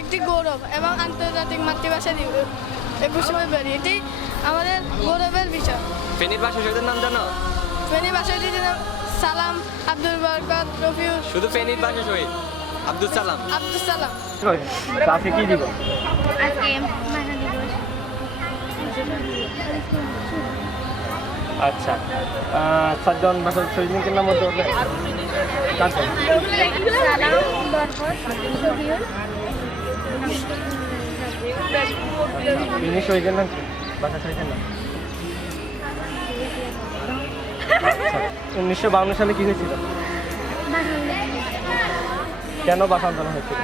একটি গৌরব এবং আন্তর্জাতিক মাতৃভাষা দিবস 21শে ফেব্রুয়ারি, এটি আমাদের গৌরবের বিষয়। ফেনীর ভাষা শহীদের নাম জানো? ফেনীর ভাষা শহীদের নাম সালাম, আব্দুল বরকত, রফিউল। শুধু ফেনীর ভাষা শহীদ আব্দুল সালাম। আব্দুল সালাম। আজকে কি দিব? আজকে ভাষা দিবস। আচ্ছা, 7জন ভাষা শহীদের নাম বলতে পারবে? সালাম, বরকত, রফিউল। তিনি শহীদের নাম কি? ভাষা শহীদের নাম? আচ্ছা, 1952 সালে কি হয়েছিল? কেন ভাষা আন্দোলন হয়েছিল?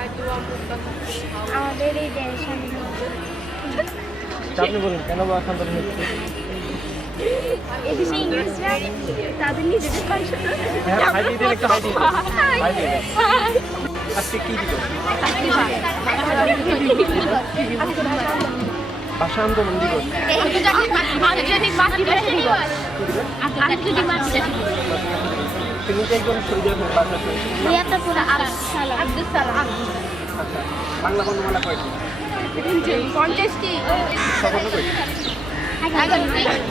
আমাদের এই দেশের আপনি বলুন কেন ভাষা আন্দোলন হয়েছিল? এদেশে ইংরেজরা তাদের নিজেদের ভাষা হ্যাঁ, হাই দিয়ে দিন, একটু হাই দিয়ে দিন। হাই দিয়ে দিন। আজকে কি দিব? ভাষা আন্দোলন দিবস। আন্তর্জাতিক মাতৃভাষা দিবস। আন্তর্জাতিক মাতৃভাষা দিবস। তিনি যে একজন শহীদের ভাষা শহীদ। আব্দুল সালাম। আচ্ছা, বাংলা বর্ণমালা কয়টি? 50টি। সকল কয়টি?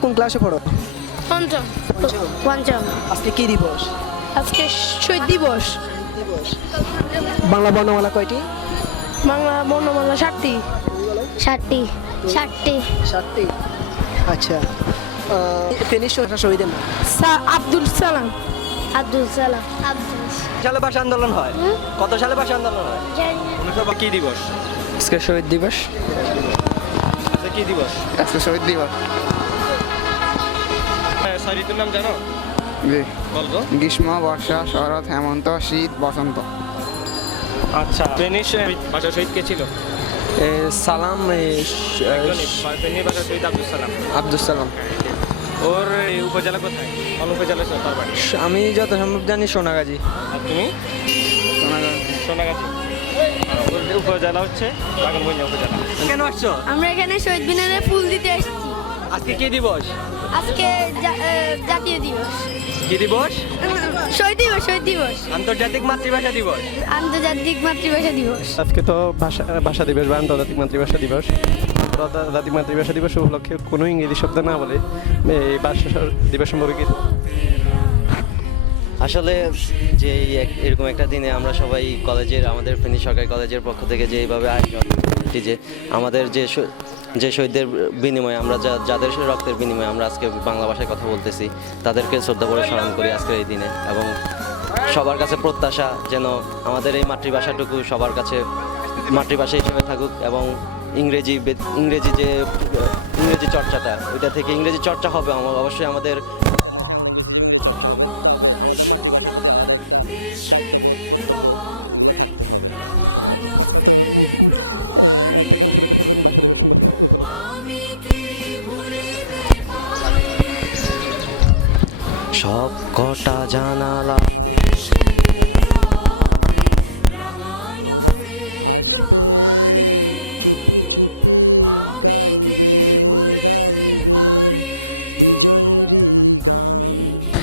কোন ক্লাসে পড়ো? পঞ্চম। আজকে কি দিবস? আজকে শহীদ দিবস। বাংলা বর্ণমালা কয়টি? বাংলা বর্ণমালা 7টি। 7টি। 7টি। আচ্ছা, ফেনীর শহীদের নাম? আব্দুল সালাম। আব্দুল সালাম। আব্দুল সালে ভাষা আন্দোলন হয়? কত সালে ভাষা আন্দোলন হয়? কি দিবস? আজকে শহীদ দিবস। আজকে কি দিবস? আজকে শহীদ দিবস। ছয় ঋতুর নাম জানো? জি। বলবো। গ্রীষ্ম, বর্ষা, শরৎ, হেমন্ত, শীত, বসন্ত। আচ্ছা, ফেনীর ভাষা শহীদ কে ছিল? সালাম, ফেনীর ভাষা শহীদ আব্দুল সালাম। আব্দুল সালাম। ওর এই উপজেলা কোথায়? কোন উপজেলা তার বাড়ি? আমি যত সম্ভব জানি সোনাগাজী। আর তুমি? সোনাগাজী। ওর উপজেলা হচ্ছে বাগানবন্যা উপজেলা। কেন আসছো? আমরা এখানে শহীদ মিনারে ফুল দিতে এসেছি। আজকে কি দিবস? আজকে জাতীয় দিবস। কি দিবস? শহীদ দিবস। আন্তর্জাতিক মাতৃভাষা দিবস। আন্তর্জাতিক মাতৃভাষা দিবস। আজকে তো ভাষা দিবস বা আন্তর্জাতিক মাতৃভাষা দিবস। আন্তর্জাতিক মাতৃভাষা দিবস উপলক্ষে কোনো ইংরেজি শব্দ না বলে এই ভাষা দিবস সম্পর্কে আসলে যে এরকম একটা দিনে আমরা সবাই কলেজের, আমাদের ফেনী সরকারি কলেজের পক্ষ থেকে যে এইভাবে আয়োজন, যে আমাদের যে শহীদদের বিনিময়ে আমরা যাদের রক্তের বিনিময়ে আমরা আজকে বাংলা ভাষায় কথা বলতেছি, তাদেরকে শ্রদ্ধা করে স্মরণ করি আজকের এই দিনে। এবং সবার কাছে প্রত্যাশা যেন আমাদের এই মাতৃভাষাটুকু সবার কাছে মাতৃভাষা হিসেবে থাকুক, এবং ইংরেজি চর্চাটা, ওইটা থেকে ইংরেজি চর্চা হবে অবশ্যই আমাদের। সব কটা জানালা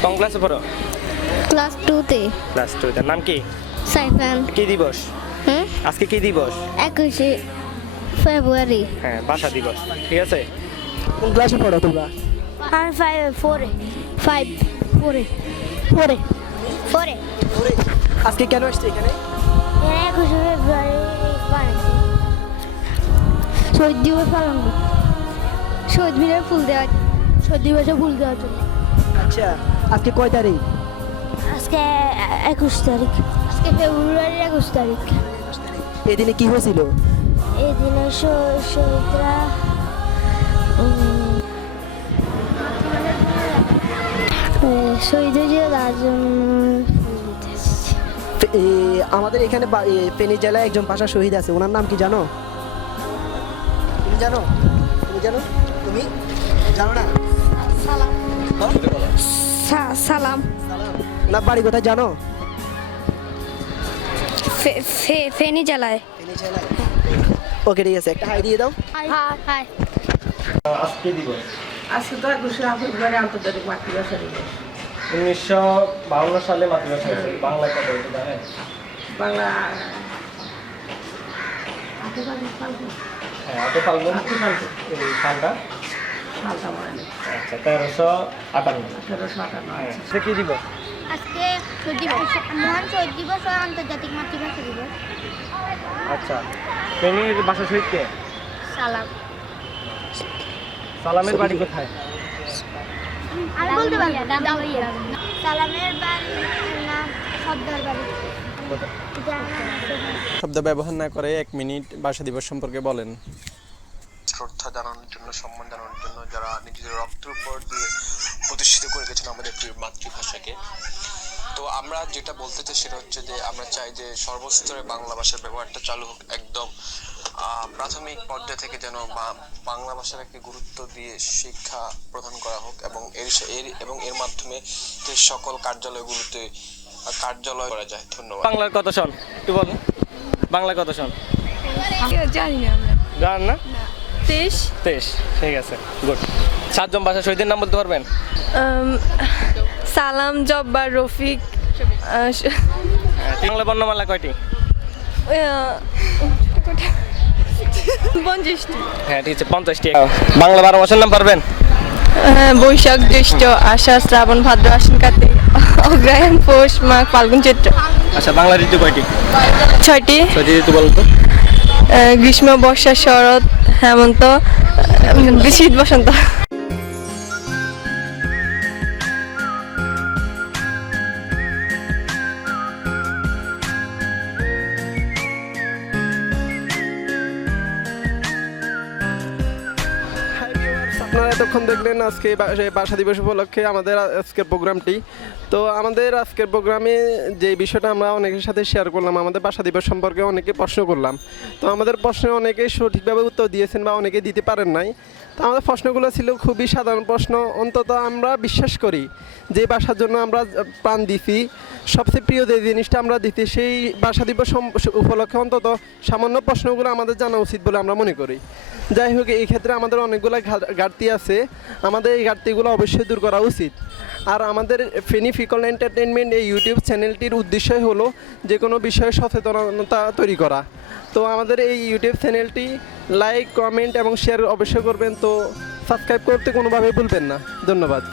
কোন ক্লাসে পড়ো? ক্লাস 2-তে। ক্লাস 2 এর নাম কি? সাইফান। কি দিবস? আজকে কি দিবস? 21শে ফেব্রুয়ারি। হ্যাঁ, ভাষা দিবস। ঠিক আছে। কোন ক্লাসে পড়ো তোমরা? আর 4-এ। 4-এ। আজকে কেন আসছে এখানে? 21শে ফেব্রুয়ারি বানাইছি। শহীদ দিবস পালন করি। শহীদ মিনারে ফুল দেওয়া, শহীদ দিবসে ফুল দেওয়ার জন্য। আচ্ছা, আজকে কয় তারিখ? আজকে 21 তারিখ। আজকে ফেব্রুয়ারির 21 তারিখ। এই দিনে কি হয়েছিল? এই দিনে শহীদরা শহীদ হয়েছিল তার জন্য আমাদের এখানে ফেনী জেলায় একজন ভাষা শহীদ আছে, ওনার নাম কি জানো? তুমি জানো? তুমি জানো না? সালাম। ওনার বাড়ি কোথায় জানো? ফেনী জেলায়। ওকে, ঠিক আছে, একটা হাই দিয়ে দাও। হাই। আজকে দিবস। আজকে তো 21শে ফেব্রুয়ারি আন্তর্জাতিক মাতৃভাষা দিবস। 1952 সালে মাতৃভাষা হয়েছিল। বাংলা কত হতো জানেন? বাংলা হ্যাঁ আটে ফাল্গুন এই সালটা সালটা মনে নেই আচ্ছা 1358 সে কি দিব আজকে শহীদ দিবস, মহান শহীদ দিবস ও আন্তর্জাতিক মাতৃভাষা দিবস। আচ্ছা ফেনীর বাসা শহীদ কে সালাম। সালামের বাড়ি কোথায় আমি বলতে পারবো সালামের বাড়ি নাম সর্দার বাড়ি। শব্দ ব্যবহার না করে 1 মিনিট ভাষা দিবস সম্পর্কে বলেন। শ্রদ্ধা জানানোর জন্য, সম্মান জানানোর জন্য, যারা নিজেদের রক্তের উপর দিয়ে প্রতিষ্ঠিত করে গেছেন আমাদের প্রিয় মাতৃভাষাকে। তো আমরা যেটা বলতে চাই সেটা হচ্ছে যে আমরা চাই যে সর্বস্তরে বাংলা ভাষার ব্যবহারটা চালু হোক, একদম প্রাথমিক পর্যায় থেকে যেন বাংলা ভাষাটাকে গুরুত্ব দিয়ে শিক্ষা প্রদান করা হোক এবং এর মাধ্যমে যে সকল কার্যালয়গুলোতে কার্যালয় করা যায়। ধন্যবাদ। বাংলার কত সন একটু বলেন, বাংলার কত সন জানি না আমরা। জানেন না? 23 23 ঠিক আছে, গুড। 7 জন ভাষা শহীদের নাম বলতে পারবেন? সালাম, জব্বার, রফিক, বাংলা বর্ণমালা কয়টি? 50টি। হ্যাঁ ঠিক আছে, 50টি। বাংলা 12 মাসের নাম পারবেন? বৈশাখ, জ্যৈষ্ঠ, আষাঢ়, শ্রাবণ, ভাদ্র, আশ্বিন, কার্তিক, অগ্রহায়ণ, পৌষ, মাঘ, ফাল্গুন, চৈত্র। আচ্ছা বাংলা ঋতু কয়টি? 6টি। 6টি ঋতু বলুন তো। গ্রীষ্ম, বর্ষা, শরৎ, হেমন্ত, শীত, বসন্ত। আপনারা এতক্ষণ দেখলেন আজকে ভাষা দিবস উপলক্ষে আমাদের আজকের প্রোগ্রামটি। তো আমাদের আজকের প্রোগ্রামে যে বিষয়টা আমরা অনেকের সাথে শেয়ার করলাম, আমাদের ভাষা দিবস সম্পর্কে অনেকে প্রশ্ন করলাম। তো আমাদের প্রশ্নে অনেকে সঠিকভাবে উত্তর দিয়েছেন বা অনেকে দিতে পারেন নাই। তো আমাদের প্রশ্নগুলো ছিল খুবই সাধারণ প্রশ্ন। অন্তত আমরা বিশ্বাস করি যে ভাষার জন্য আমরা প্রাণ দিছি, সবচেয়ে প্রিয় যে জিনিসটা আমরা দিতে, সেই ভাষা দিবস উপলক্ষে অন্তত সামান্য প্রশ্নগুলো আমাদের জানা উচিত বলে আমরা মনে করি। যাই হোক, এই ক্ষেত্রে আমাদের অনেকগুলো ঘাটতি আছে, আমাদের এই ঘাটতিগুলো অবশ্যই দূর করা উচিত। আর আমাদের ফেনী ফিকল এন্টারটেনমেন্ট এই ইউটিউব চ্যানেলটির উদ্দেশ্যই হলো যে কোনো বিষয়ে সচেতনতা তৈরি করা। তো আমাদের এই ইউটিউব চ্যানেলটি লাইক, কমেন্ট এবং শেয়ার অবশ্যই করবেন। তো সাবস্ক্রাইব করতে কোনোভাবেই ভুলবেন না। ধন্যবাদ।